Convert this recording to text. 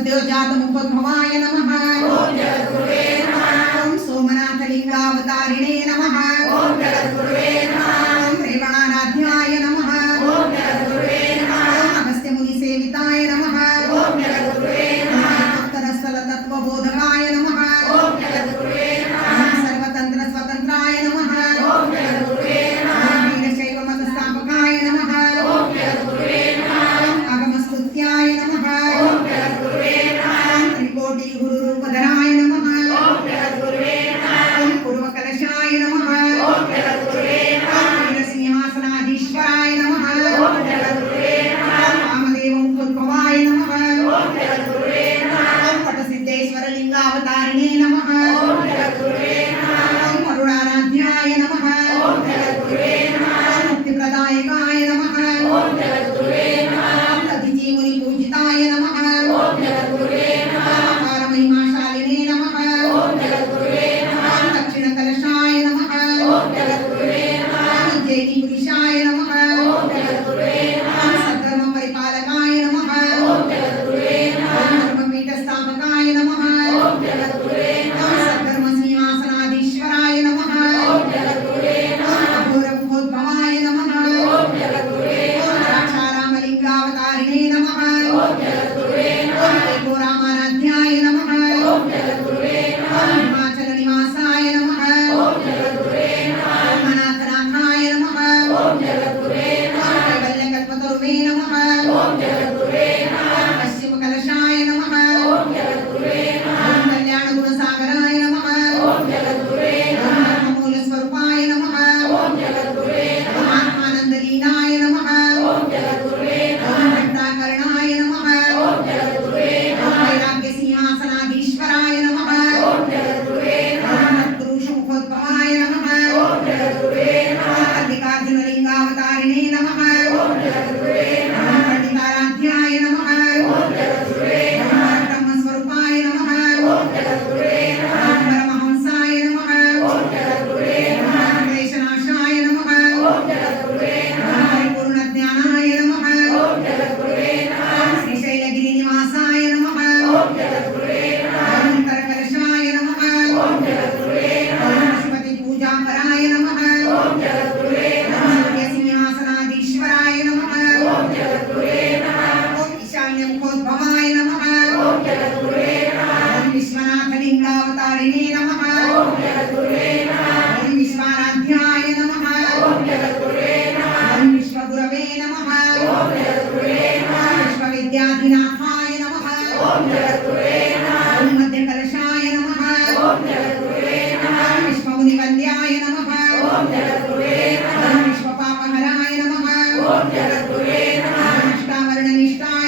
సద్యోజాత ముపద్భవాయ నమ. ఓం సోమనాథలింగావతారిణే నమ. ఈశ్వరాయ నమ. రామదేవం ఉద్భవాయ నమ. పట సిద్ధేశ్వర లింగావతారిణే నమ. विश्वनाथलिङ्गावतारिणे नमः ॐ विश्वानाध्याय नमः ॐ विश्वगुरवे नमः विश्वविद्याधिनाथाय नमः ॐ मध्यकलशाय नमः विश्वमुनिवन्द्याय नमः विश्वपापहराय नमः अष्टावरणनिष्ठा